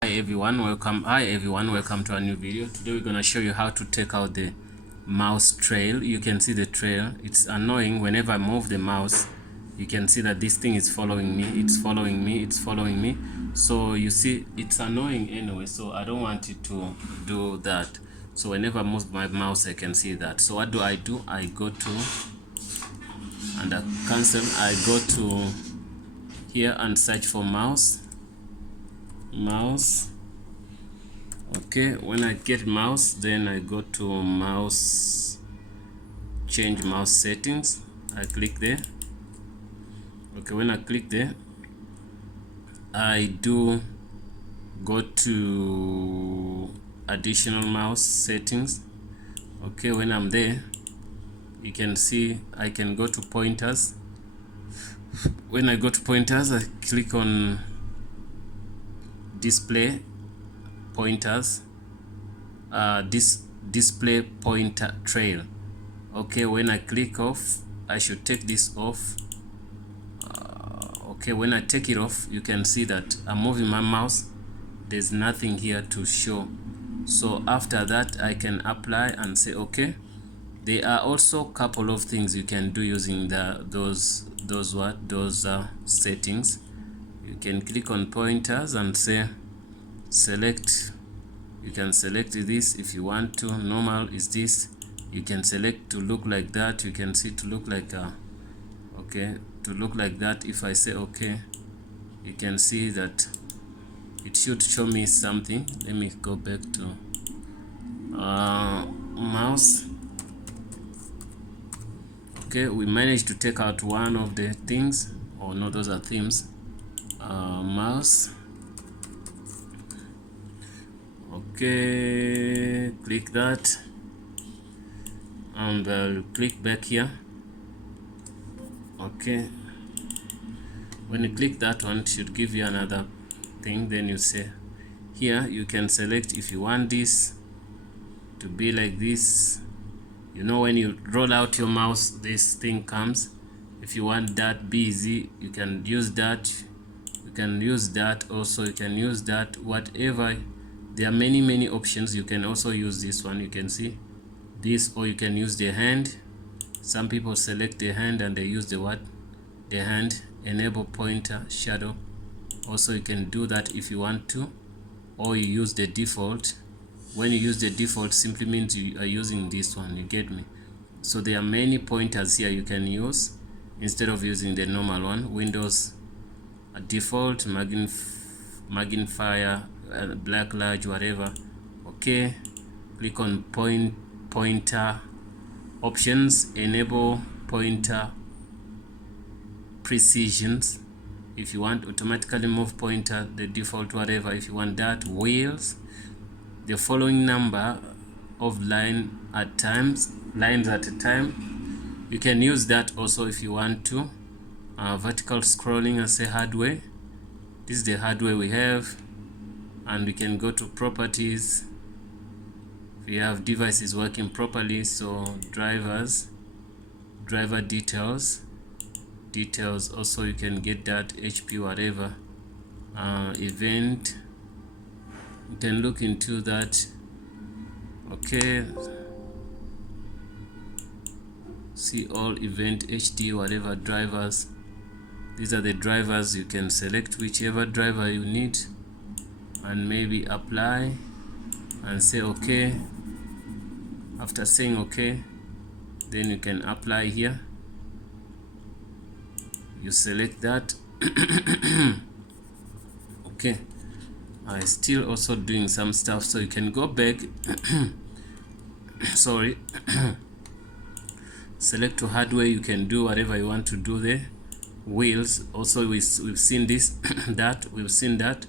Hi everyone, welcome to a new video. Today we're gonna show you how to take out the mouse trail. You can see the trail. It's annoying. Whenever I move the mouse, you can see that this thing is following me. It's following me. So you see, it's annoying anyway, so I don't want it to do that. So whenever I move my mouse, I can see that. So what do? I go to, under cancel, I go to here and search for mouse. Okay, when I get mouse, then I go to mouse, change mouse settings. I click there. Okay, when I click there, I do go to additional mouse settings. Okay, when I'm there, you can see I can go to pointers. When I go to pointers, I click on display pointers, display pointer trail. Okay, when I click off, I should take this off. Okay, when I take it off, you can see that I'm moving my mouse. There's nothing here to show. So after that, I can apply and say okay. There are also a couple of things you can do using those settings. You can click on pointers and say select. You can select this if you want to. Normal is this. You can select to look like that. You can see to look like okay, to look like that. If I say okay, you can see that it should show me something. Let me go back to mouse. Okay, we managed to take out one of the things. Oh no, those are themes. Mouse. Okay, click that and I'll click back here. Okay, when you click that one, it should give you another thing. Then you say here you can select if you want this to be like this. You know, when you roll out your mouse, this thing comes. If you want that busy, you can use that. You can use that also. You can use that, whatever. There are many options. You can also use this one. You can see this, or you can use the hand. Some people select the hand and they use the hand. Enable pointer shadow. Also you can do that if you want to, or you use the default. When you use the default, simply means you are using this one. You get me? So there are many pointers here you can use instead of using the normal one. Windows default, magnifier, black, large, whatever. Okay, click on pointer options. Enable pointer precisions. If you want automatically move pointer, the default, whatever. If you want that, wheels, the following number of lines at a time. You can use that also if you want to. Vertical scrolling, I say hardware. This is the hardware we have, and we can go to properties. We have devices working properly, so driver details also, you can get that, HP, whatever. Event, you can look into that. Okay, see all event, HD, whatever drivers. These are the drivers. You can select whichever driver you need and maybe apply and say okay. After saying okay, then you can apply here. You select that. Okay, I still also doing some stuff, so you can go back. Sorry. Select to hardware. You can do whatever you want to do there. Wheels also, we've seen this. We've seen that.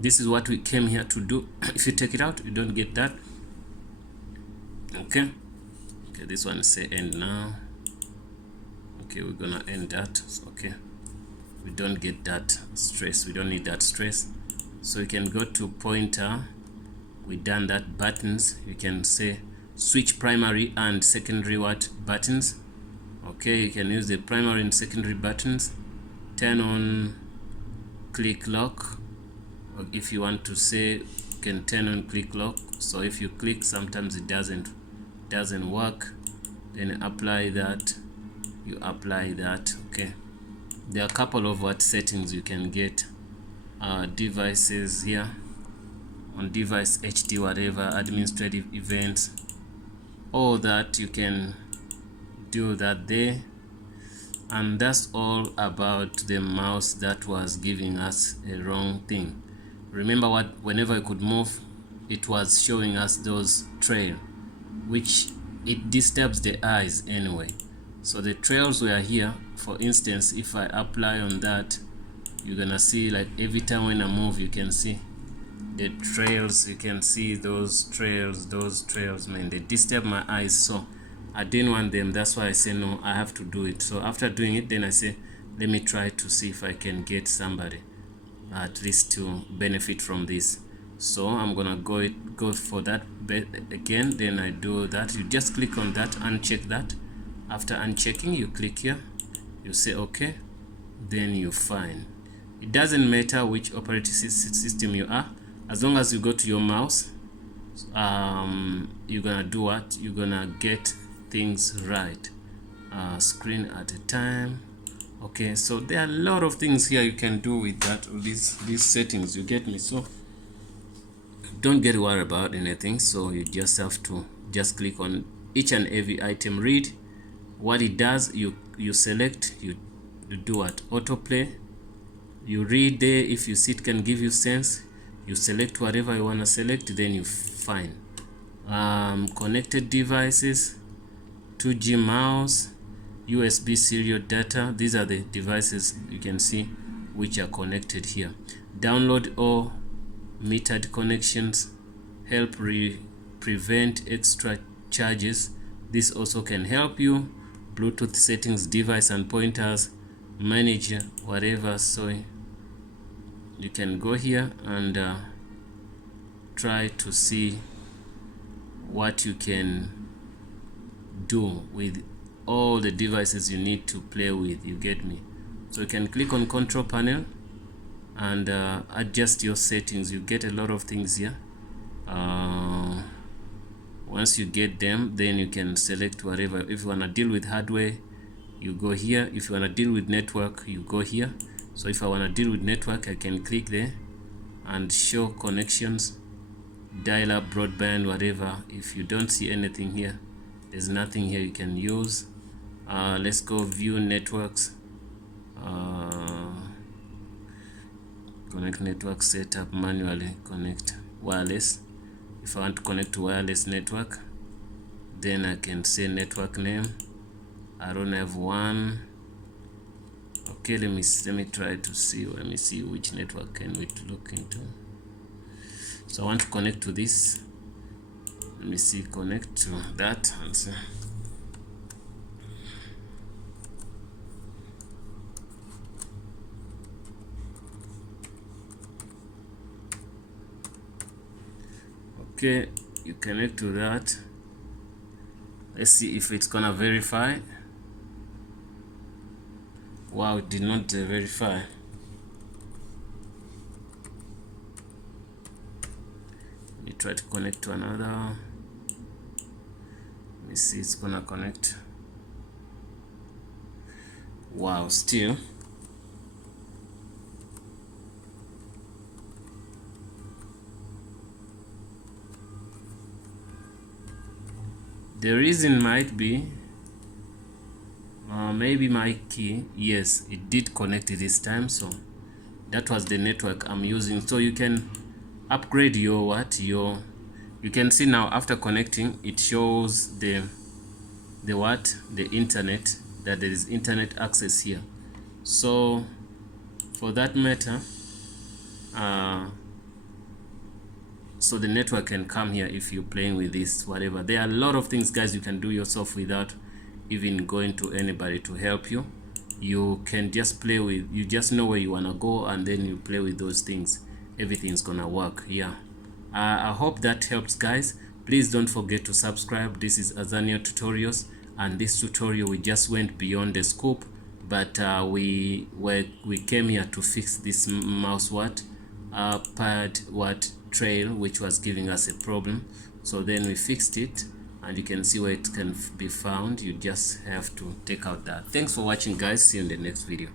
This is what we came here to do. If you take it out, you don't get that. Okay, this one say end now. Okay, we're gonna end that. Okay, we don't get that stress. We don't need that stress. So you can go to pointer. We done that. Buttons, you can say switch primary and secondary buttons. Okay, you can use the primary and secondary buttons. Turn on click lock. if you want to say, you can turn on click lock. So if you click, sometimes it doesn't work, then apply that, you apply that. Okay, there are a couple of what settings you can get. Devices here, on device HD, whatever, administrative events, all that you can do that there. And that's all about the mouse that was giving us a wrong thing. Remember what, whenever I could move, it was showing us those trail, which it disturbs the eyes anyway. So the trails were here. For instance, if I apply on that, you're gonna see like every time when I move, you can see the trails. You can see those trails, man, they disturb my eyes. So I didn't want them. That's why I say no, I have to do it. So after doing it, then I say, let me try to see if I can get somebody at least to benefit from this. So I'm gonna go for that again. Then I do that. You just click on that, uncheck that. After unchecking, you click here, you say okay, then you find. It doesn't matter which operating system you are, as long as you go to your mouse, you're gonna do what? You're gonna get things right, screen at a time. Okay, so there are a lot of things here you can do with that, these settings, you get me? So don't get worried about anything. So you just have to just click on each and every item, read what it does. You select, you do what? Autoplay. You read there. If you see it can give you sense, you select whatever you want to select, then you find. Connected devices, 2G mouse, USB serial data. These are the devices you can see which are connected here. Download all metered connections, help prevent extra charges. This also can help you. Bluetooth settings, device and pointers, manage whatever. So you can go here and try to see what you can do with all the devices you need to play with, you get me? So you can click on control panel and adjust your settings. You get a lot of things here. Once you get them, then you can select whatever. If you want to deal with hardware, you go here. If you want to deal with network, you go here. So if I want to deal with network, I can click there and show connections, dial up, broadband, whatever. If you don't see anything here, there's nothing here you can use. Let's go view networks, connect network setup, manually connect wireless. If I want to connect to wireless network, then I can say network name. I don't have one. Okay, let me try to see. Let me see which network can we look into. So I want to connect to this. Let me see, connect to that and see. Okay, you connect to that. Let's see if it's gonna verify. Wow, it did not verify. Let me try to connect to another. Let me see, it's gonna connect. Wow, still. The reason might be maybe my key. Yes, it did connect this time, so that was the network I'm using. So you can upgrade your you can see now after connecting, it shows the internet, that there is internet access here. So for that matter, so the network can come here if you're playing with this, whatever. There are a lot of things, guys, you can do yourself without even going to anybody to help you. You can just play with, you just know where you want to go, and then you play with those things. Everything's gonna work. Yeah, I hope that helps, guys. Please don't forget to subscribe. This is Azania Tutorials, and this tutorial we just went beyond the scope, but we came here to fix this mouse pad what trail, which was giving us a problem. So then we fixed it, and you can see where it can be found. You just have to take out that. Thanks for watching, guys. See you in the next video.